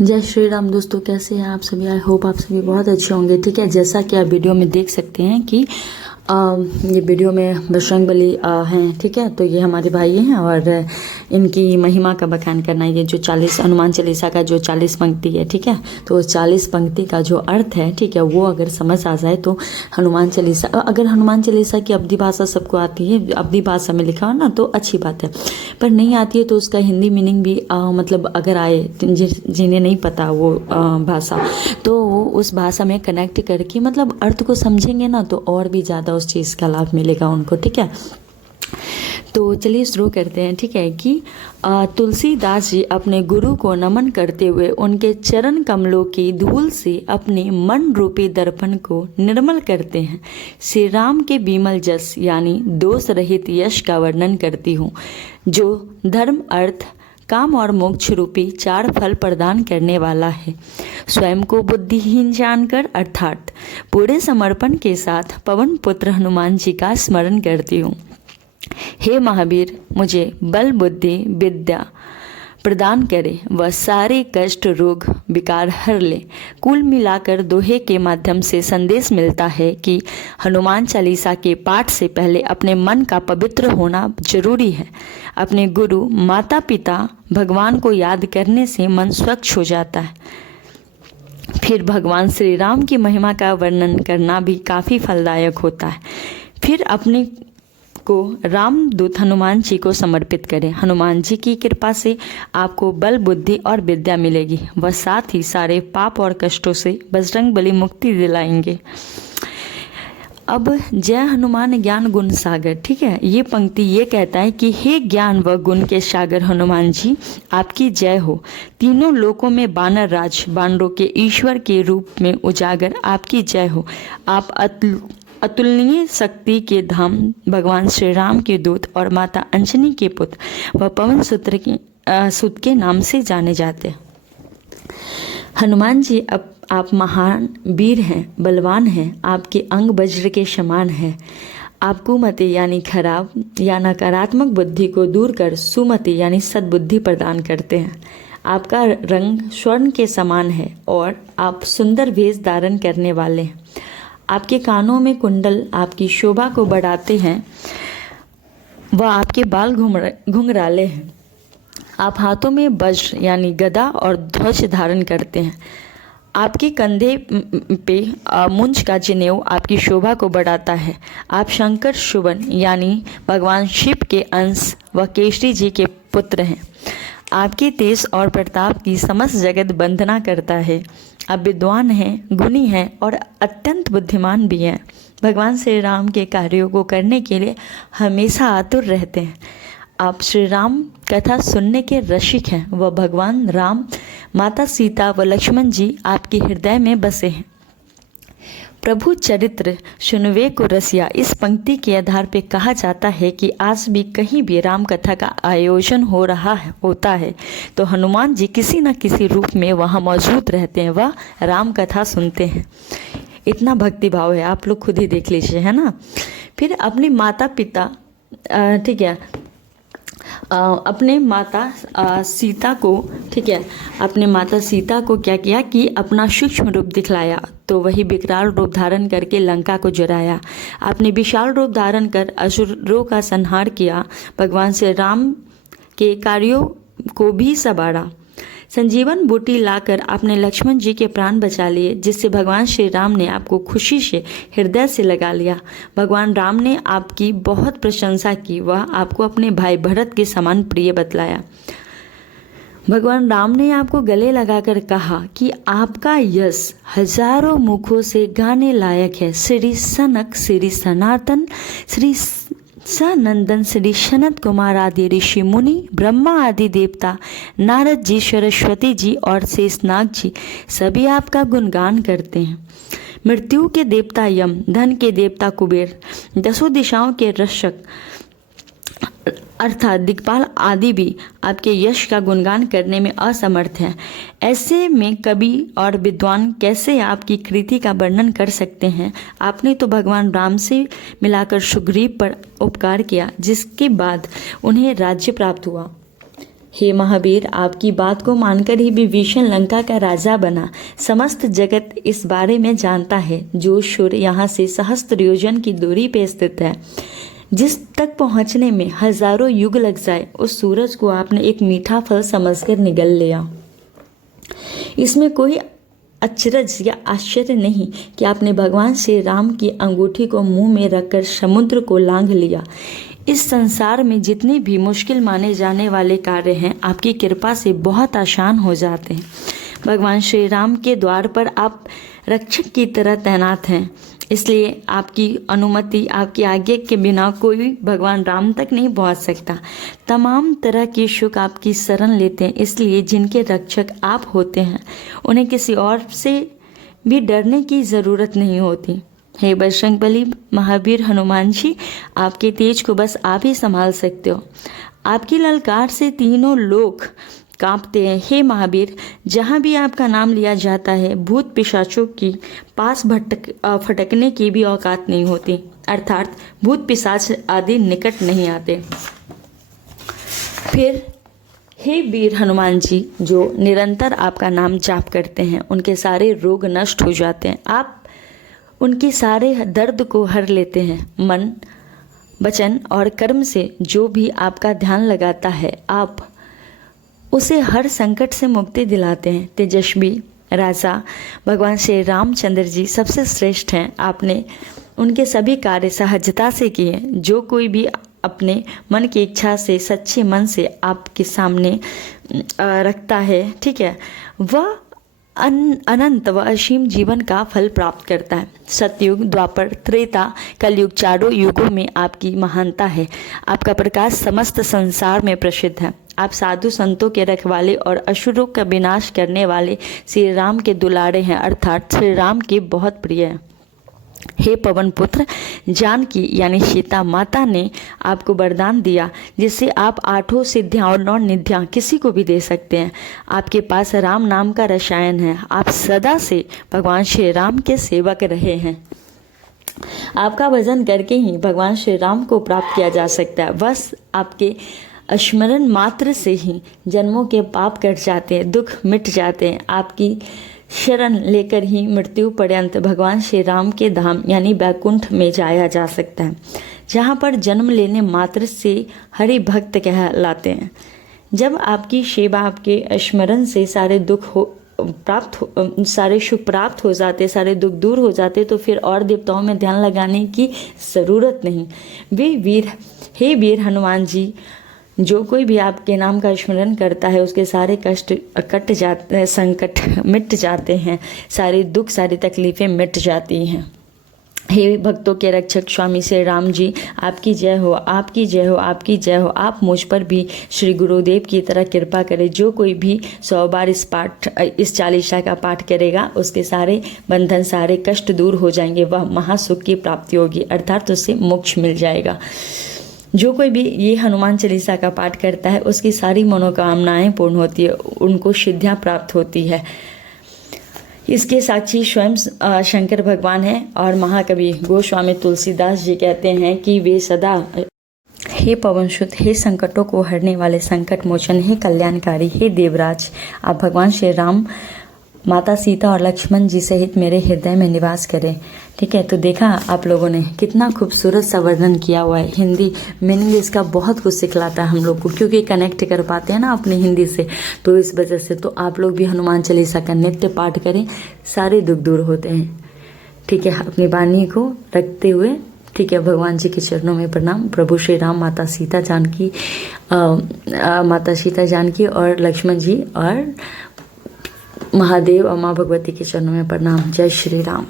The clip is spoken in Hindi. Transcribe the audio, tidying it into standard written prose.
जय श्री राम दोस्तों, कैसे हैं आप सभी। आई होप आप सभी बहुत अच्छे होंगे। ठीक है, जैसा कि आप वीडियो में देख सकते हैं कि ये वीडियो में बजरंगबली हैं। ठीक है, तो ये हमारे भाई हैं और इनकी महिमा का बखान करना। ये जो 40 हनुमान चालीसा का जो 40 पंक्ति है, ठीक है, तो उस 40 पंक्ति का जो अर्थ है, ठीक है, वो अगर समझ आ जाए तो हनुमान चालीसा, अगर हनुमान चालीसा की अवधी भाषा सबको आती है, अवधी भाषा में लिखा हो ना तो अच्छी बात है, पर नहीं आती है तो उसका हिंदी मीनिंग भी मतलब अगर आए, जिन्हें नहीं पता वो भाषा, तो वो उस भाषा में कनेक्ट करके मतलब अर्थ को समझेंगे ना तो और भी ज़्यादा उस चीज़ का लाभ मिलेगा उनको। ठीक है, तो चलिए शुरू करते हैं। ठीक है कि तुलसीदास जी अपने गुरु को नमन करते हुए उनके चरण कमलों की धूल से अपने मन रूपी दर्पण को निर्मल करते हैं। श्री राम के बीमल जस यानी दोष रहित यश का वर्णन करती हूँ, जो धर्म, अर्थ, काम और मोक्ष रूपी 4 फल प्रदान करने वाला है। स्वयं को बुद्धिहीन जानकर अर्थात पूरे समर्पण के साथ पवन पुत्र हनुमान जी का स्मरण करती हूँ। हे महावीर, मुझे बल, बुद्धि, विद्या प्रदान करे, वह सारे कष्ट, रोग, विकार हर ले। कुल मिलाकर दोहे के माध्यम से संदेश मिलता है कि हनुमान चालीसा के पाठ से पहले अपने मन का पवित्र होना जरूरी है। अपने गुरु, माता पिता, भगवान को याद करने से मन स्वच्छ हो जाता है। फिर भगवान श्री राम की महिमा का वर्णन करना भी काफ़ी फलदायक होता है। फिर अपने को रामदूत हनुमान जी को समर्पित करें। हनुमान जी की कृपा से आपको बल, बुद्धि और विद्या मिलेगी। वह साथ ही सारे पाप और कष्टों से बजरंगबली मुक्ति दिलाएंगे। अब जय हनुमान ज्ञान गुण सागर। ठीक है, ये पंक्ति ये कहता है कि हे ज्ञान व गुण के सागर हनुमान जी, आपकी जय हो। तीनों लोकों में बानर राज, बानरों के ईश्वर के रूप में उजागर आपकी जय हो। आप अतुलनीय शक्ति के धाम, भगवान श्री राम के दूत और माता अंजनी के पुत्र व पवन सुत के नाम से जाने जाते हैं। हनुमान जी, अब आप महान वीर हैं, बलवान हैं, आपके अंग वज्र के समान हैं। आप कुमति यानी खराब या नकारात्मक बुद्धि को दूर कर सुमति यानी सद्बुद्धि प्रदान करते हैं। आपका रंग स्वर्ण के समान है और आप सुंदर वेश धारण करने वाले हैं। आपके कानों में कुंडल आपकी शोभा को बढ़ाते हैं व आपके बाल घुंघराले हैं। आप हाथों में वज्र यानी गदा और ध्वज धारण करते हैं। आपके कंधे पे मुंज का जनेऊ आपकी शोभा को बढ़ाता है। आप शंकर सुवन यानी भगवान शिव के अंश व केशरी जी के पुत्र हैं। आपके तेज और प्रताप की समस्त जगत वंदना करता है। आप विद्वान हैं, गुणी हैं और अत्यंत बुद्धिमान भी हैं। भगवान श्री राम के कार्यों को करने के लिए हमेशा आतुर रहते हैं। आप श्री राम कथा सुनने के रसिक हैं। वह भगवान राम, माता सीता व लक्ष्मण जी आपके हृदय में बसे हैं। प्रभु चरित्र सुनवे को रसिया, इस पंक्ति के आधार पर कहा जाता है कि आज भी कहीं भी राम कथा का आयोजन होता है तो हनुमान जी किसी न किसी रूप में वहाँ मौजूद रहते हैं, वह राम कथा सुनते हैं। इतना भक्ति भाव है, आप लोग खुद ही देख लीजिए, है ना। फिर अपने माता पिता, ठीक है, अपने माता सीता को, ठीक है, अपने माता सीता को क्या किया कि अपना सूक्ष्म रूप दिखलाया, तो वही विकराल रूप धारण करके लंका को जराया। आपने विशाल रूप धारण कर असुरों का संहार किया। भगवान श्री राम के कार्यों को भी संवारा। संजीवन बूटी लाकर आपने लक्ष्मण जी के प्राण बचा लिए, जिससे भगवान श्री राम ने आपको खुशी से हृदय से लगा लिया। भगवान राम ने आपकी बहुत प्रशंसा की, वह आपको अपने भाई भरत के समान प्रिय बतलाया। भगवान राम ने आपको गले लगाकर कहा कि आपका यश हजारों मुखों से गाने लायक है। श्री सनक, श्री सनातन, श्री सनंदन, श्री सनत कुमार आदि ऋषि मुनि, ब्रह्मा आदि देवता, नारद जी, सरस्वती जी और शेषनाग जी सभी आपका गुणगान करते हैं। मृत्यु के देवता यम, धन के देवता कुबेर, 10 दिशाओं के रक्षक अर्थात दिक्पाल आदि भी आपके यश का गुणगान करने में असमर्थ हैं। ऐसे में कवि और विद्वान कैसे आपकी कृति का वर्णन कर सकते हैं। आपने तो भगवान राम से मिलाकर सुग्रीव पर उपकार किया, जिसके बाद उन्हें राज्य प्राप्त हुआ। हे महावीर, आपकी बात को मानकर ही विभीषण लंका का राजा बना। समस्त जगत इस बारे में जानता है। जो शूर यहाँ से सहस्त्र योजन की दूरी पे स्थित है, जिस तक पहुँचने में हजारों युग लग जाए, उस सूरज को आपने एक मीठा फल समझकर निगल लिया। इसमें कोई अचरज या आश्चर्य नहीं कि आपने भगवान श्री राम की अंगूठी को मुंह में रखकर समुद्र को लांघ लिया। इस संसार में जितने भी मुश्किल माने जाने वाले कार्य हैं, आपकी कृपा से बहुत आसान हो जाते हैं। भगवान श्री राम के द्वार पर आप रक्षक की तरह तैनात हैं, इसलिए आपकी अनुमति, आपकी आज्ञा के बिना कोई भगवान राम तक नहीं पहुंच सकता। तमाम तरह के सुख आपकी शरण लेते हैं, इसलिए जिनके रक्षक आप होते हैं उन्हें किसी और से भी डरने की ज़रूरत नहीं होती। हे बजरंगबली, महावीर हनुमान जी, आपके तेज को बस आप ही संभाल सकते हो। आपकी ललकार से तीनों लोग कांपते हैं। हे महावीर, जहाँ भी आपका नाम लिया जाता है, भूत पिशाचों की पास फटकने की भी औकात नहीं होती, अर्थात भूत पिशाच आदि निकट नहीं आते। फिर हे वीर हनुमान जी, जो निरंतर आपका नाम जाप करते हैं, उनके सारे रोग नष्ट हो जाते हैं। आप उनके सारे दर्द को हर लेते हैं। मन, वचन और कर्म से जो भी आपका ध्यान लगाता है, आप उसे हर संकट से मुक्ति दिलाते हैं। तेजस्वी राजा भगवान श्री रामचंद्र जी सबसे श्रेष्ठ हैं। आपने उनके सभी कार्य सहजता से किए। जो कोई भी अपने मन की इच्छा से, सच्चे मन से आपके सामने रखता है, ठीक है, वह अनंत व असीम जीवन का फल प्राप्त करता है। सतयुग, द्वापर, त्रेता, कलयुग, चारों युगों में आपकी महानता है। आपका प्रकाश समस्त संसार में प्रसिद्ध है। आप साधु संतों के रखवाले और असुरों का विनाश करने वाले श्री राम के दुलारे हैं, अर्थात श्री राम के बहुत प्रिय हैं। हे पवन पुत्र, जानकी यानी सीता माता ने आपको वरदान दिया, जिससे आप 8 सिद्धियाँ और 9 निधियाँ किसी को भी दे सकते हैं। आपके पास राम नाम का रसायन है। आप सदा से भगवान श्री राम के सेवक रहे हैं। आपका भजन करके ही भगवान श्री राम को प्राप्त किया जा सकता है। बस आपके स्मरण मात्र से ही जन्मों के पाप कट जाते हैं, दुख मिट जाते हैं। आपकी शरण लेकर ही मृत्यु पर्यंत भगवान श्री राम के धाम यानी बैकुंठ में जाया जा सकता है, जहाँ पर जन्म लेने मात्र से हरि भक्त कहलाते हैं। जब आपकी सेवा, आपके स्मरण से सारे सुख प्राप्त हो जाते, सारे दुख दूर हो जाते, तो फिर और देवताओं में ध्यान लगाने की ज़रूरत नहीं। हे वीर हनुमान जी, जो कोई भी आपके नाम का स्मरण करता है, उसके सारे कष्ट कट जाते हैं, संकट मिट जाते हैं, सारे दुख, सारी तकलीफ़ें मिट जाती हैं। हे भक्तों के रक्षक स्वामी श्री राम जी, आपकी जय हो, आपकी जय हो, आपकी जय हो। आप मुझ पर भी श्री गुरुदेव की तरह कृपा करें। जो कोई भी 100 बार इस चालीसा का पाठ करेगा, उसके सारे बंधन, सारे कष्ट दूर हो जाएंगे। वह महासुख की प्राप्ति होगी, अर्थात उससे मोक्ष मिल जाएगा। जो कोई भी ये हनुमान चालीसा का पाठ करता है, उसकी सारी मनोकामनाएं पूर्ण होती है, उनको सिद्धियां प्राप्त होती है। इसके साक्षी स्वयं शंकर भगवान हैं और महाकवि गोस्वामी तुलसीदास जी कहते हैं कि वे सदा हे पवनसुत, हे संकटों को हरने वाले संकट मोचन, हे कल्याणकारी, हे देवराज, आप भगवान श्री राम, माता सीता और लक्ष्मण जी सहित मेरे हृदय में निवास करें। ठीक है, तो देखा आप लोगों ने कितना खूबसूरत सा वर्णन किया हुआ है। हिंदी मीनिंग इसका बहुत कुछ सिखलाता है हम लोग को, क्योंकि कनेक्ट कर पाते हैं ना अपनी हिंदी से, तो इस वजह से तो आप लोग भी हनुमान चालीसा का नित्य पाठ करें, सारे दुख दूर होते हैं। ठीक है, अपनी वाणी को रखते हुए, ठीक है, भगवान जी के चरणों में प्रणाम। प्रभु श्री राम, माता सीता जानकी और लक्ष्मण जी और महादेव और माँ भगवती के चरणों में प्रणाम। जय श्री राम।